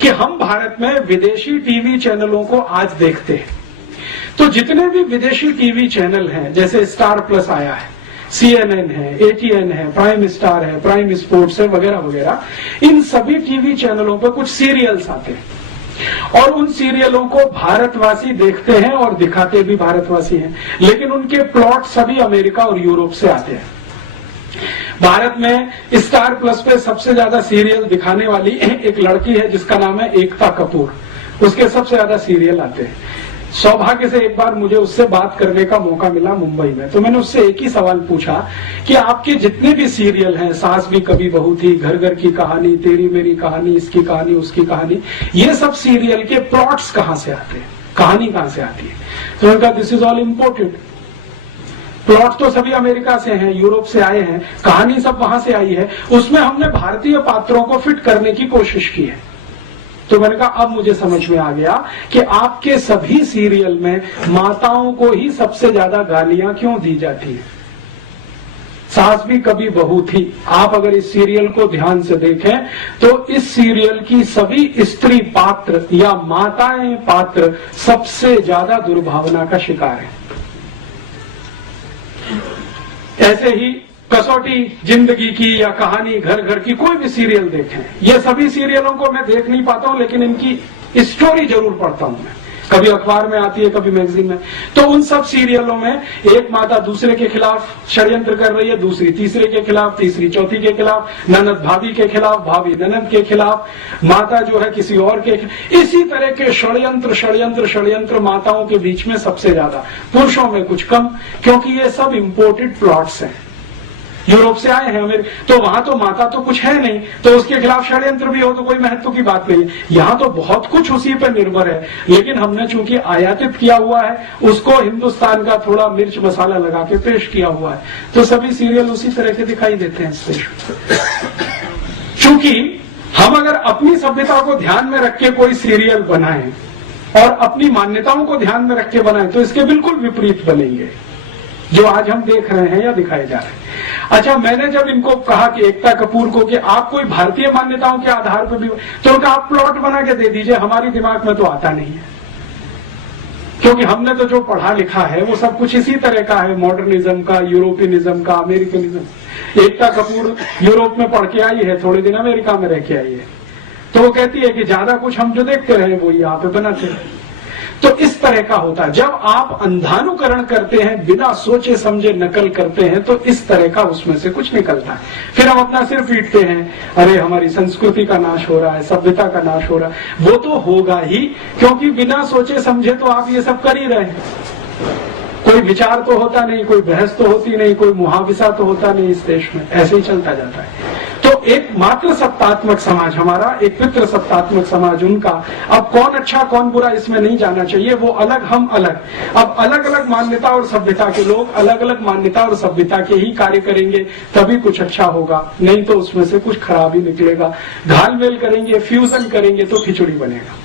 कि हम भारत में विदेशी टीवी चैनलों को आज देखते हैं, तो जितने भी विदेशी टीवी चैनल हैं, जैसे स्टार प्लस आया है, CNN है, ATN है, प्राइम स्टार है, प्राइम स्पोर्ट्स है, वगैरह वगैरह, इन सभी टीवी चैनलों पर कुछ सीरियल्स आते हैं और उन सीरियलों को भारतवासी देखते हैं और दिखाते भी भारतवासी हैं, लेकिन उनके प्लॉट सभी अमेरिका और यूरोप से आते हैं। भारत में स्टार प्लस पे सबसे ज्यादा सीरियल दिखाने वाली एक लड़की है जिसका नाम है एकता कपूर, उसके सबसे ज्यादा सीरियल आते हैं। सौभाग्य से एक बार मुझे उससे बात करने का मौका मिला मुंबई में, तो मैंने उससे एक ही सवाल पूछा कि आपके जितने भी सीरियल हैं, सास भी कभी बहू थी, घर घर की कहानी, तेरी मेरी कहानी, इसकी कहानी, उसकी कहानी, ये सब सीरियल के प्लॉट्स कहां से आते हैं, कहानी कहां से आती है? तो मैंने कहा this is all imported. Plot तो सभी अमेरिका से हैं, यूरोप से आए हैं, कहानी सब वहां से आई है, उसमें हमने भारतीय पात्रों को फिट करने की कोशिश की है। तो मैंने कहा अब मुझे समझ में आ गया कि आपके सभी सीरियल में माताओं को ही सबसे ज्यादा गालियां क्यों दी जाती है। सास भी कभी बहू थी, आप अगर इस सीरियल को ध्यान से देखें तो इस सीरियल की सभी स्त्री पात्र या माताएं पात्र सबसे ज्यादा दुर्भावना का शिकार है। ऐसे ही कसौटी जिंदगी की या कहानी घर घर की, कोई भी सीरियल देखें, ये सभी सीरियलों को मैं देख नहीं पाता हूं, लेकिन इनकी स्टोरी जरूर पढ़ता हूं मैं, कभी अखबार में आती है, कभी मैगजीन में। तो उन सब सीरियलों में एक माता दूसरे के खिलाफ षड्यंत्र कर रही है, दूसरी तीसरे के खिलाफ, तीसरी चौथी के खिलाफ, ननद भाभी के खिलाफ, भाभी ननद के खिलाफ, माता जो है किसी और के खिलाफ। इसी तरह के षड्यंत्र षड्यंत्र षड्यंत्र माताओं के बीच में सबसे ज्यादा, पुरुषों में कुछ कम, क्योंकि ये सब इम्पोर्टेड प्लॉट्स हैं, यूरोप से आए हैं मेरे, तो वहां तो माता तो कुछ है नहीं, तो उसके खिलाफ षड्यंत्र भी हो तो कोई महत्व की बात नहीं। यहाँ तो बहुत कुछ उसी पर निर्भर है, लेकिन हमने चूंकि आयातित किया हुआ है, उसको हिंदुस्तान का थोड़ा मिर्च मसाला लगा के पेश किया हुआ है, तो सभी सीरियल उसी तरह के दिखाई देते हैं। चूंकि हम अगर अपनी सभ्यता को ध्यान में रख के कोई सीरियल बनाएं और अपनी मान्यताओं को ध्यान में रख के बनाएं, तो इसके बिल्कुल विपरीत बनेंगे जो आज हम देख रहे हैं या दिखाए जा रहे हैं। अच्छा, मैंने जब इनको कहा कि एकता कपूर को कि आप कोई भारतीय मान्यताओं के आधार पर भी, तो उनका आप प्लॉट बना के दे दीजिए, हमारी दिमाग में तो आता नहीं है, क्योंकि हमने तो जो पढ़ा लिखा है वो सब कुछ इसी तरह का है, मॉडर्निज्म का, यूरोपियनिज्म का, अमेरिकनिज्म। एकता कपूर यूरोप में पढ़ के आई है, थोड़े दिन अमेरिका में रह के आई है, तो वो कहती है कि ज्यादा कुछ हम जो देखते रहे वो यहाँ पे बनाते हैं। तो इस तरह का होता है, जब आप अंधानुकरण करते हैं, बिना सोचे समझे नकल करते हैं, तो इस तरह का उसमें से कुछ निकलता है। फिर हम अपना सिर पीटते हैं, अरे हमारी संस्कृति का नाश हो रहा है, सभ्यता का नाश हो रहा है। वो तो होगा ही, क्योंकि बिना सोचे समझे तो आप ये सब कर ही रहे हैं। कोई विचार तो होता नहीं, कोई बहस तो होती नहीं, कोई मुहाविसा तो होता नहीं इस देश में, ऐसे ही चलता जाता है। तो एक मात्र सत्तात्मक समाज हमारा, एक पितृ सत्तात्मक समाज उनका। अब कौन अच्छा कौन बुरा इसमें नहीं जाना चाहिए, वो अलग हम अलग। अब अलग अलग मान्यता और सभ्यता के लोग अलग अलग मान्यता और सभ्यता के ही कार्य करेंगे, तभी कुछ अच्छा होगा, नहीं तो उसमें से कुछ खराब ही निकलेगा। घालमेल करेंगे, फ्यूजन करेंगे तो खिचड़ी बनेगा।